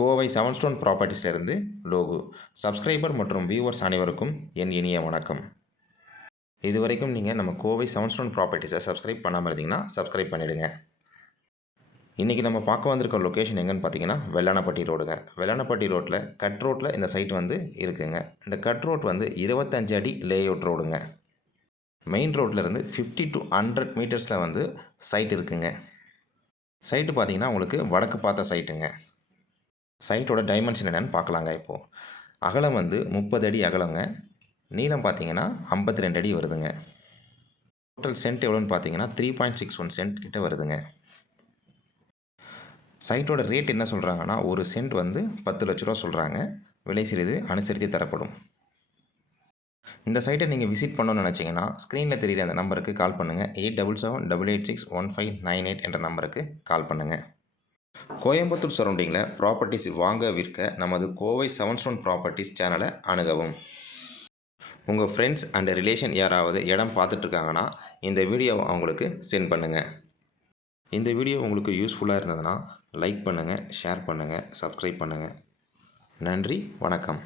Kovai 7 stone ப்ராப்பர்ட்டிஸ்லேருந்து Logu. Subscriber மற்றும் viewers அனைவருக்கும் என் இனிய வணக்கம். இதுவரைக்கும் நீங்கள் நம்ம கோவை 7 ஸ்டோன் ப்ராப்பர்ட்டிஸை சப்ஸ்கிரைப் பண்ணாமல் இருந்தீங்கன்னா சப்ஸ்கிரைப் பண்ணிவிடுங்க. இன்றைக்கி நம்ம பார்க்க வந்திருக்க லொக்கேஷன் எங்கன்னு பார்த்தீங்கன்னா வெள்ளானப்பட்டி ரோடுங்க. வெள்ளானப்பட்டி ரோட்டில் கட் ரோட்டில் இந்த சைட் இருக்குங்க. இந்த கட் ரோட் 25 அடி லேஅவுட் ரோடுங்க. மெயின் ரோட்லேருந்து 50 to 100 மீட்டர்ஸில் சைட் இருக்குங்க. சைட்டு பார்த்தீங்கன்னா உங்களுக்கு வடக்கு பார்த்த சைட்டுங்க. சைட்டோட டைமென்ஷன் என்னென்னு பார்க்கலாங்க. இப்போது அகலம் 30 அடி அகலங்க. நீளம் பார்த்தீங்கன்னா 52 அடி வருதுங்க. டோட்டல் சென்ட் எவ்வளோன்னு பார்த்தீங்கன்னா 3.61 சென்ட் கிட்ட வருதுங்க. சைட்டோட ரேட் என்ன சொல்கிறாங்கன்னா ஒரு சென்ட் 10 லட்ச ரூபா சொல்கிறாங்க. விலை சிறிது அனுசரித்து தரப்படும். இந்த சைட்டை நீங்கள் விசிட் பண்ணணும்னு நினச்சிங்கன்னா ஸ்க்ரீனில் தெரிகிற அந்த நம்பருக்கு கால் பண்ணுங்கள். 8778861598 என்ற நம்பருக்கு கால் பண்ணுங்கள். கோயம்புத்தூர் சரௌண்டிங்கில் ப்ராப்பர்ட்டிஸ் வாங்க விற்க நமது கோவை 7 ஸ்டோன் ப்ராப்பர்ட்டிஸ் சேனலை அணுகவும். உங்கள் ஃப்ரெண்ட்ஸ் அண்ட் ரிலேஷன் யாராவது இடம் பார்த்துட்ருக்காங்கன்னா இந்த வீடியோவை அவங்களுக்கு சென்ட் பண்ணுங்கள். இந்த வீடியோ உங்களுக்கு யூஸ்ஃபுல்லாக இருந்ததுன்னா லைக் பண்ணுங்கள், ஷேர் பண்ணுங்கள், சப்ஸ்கிரைப் பண்ணுங்கள். நன்றி, வணக்கம்.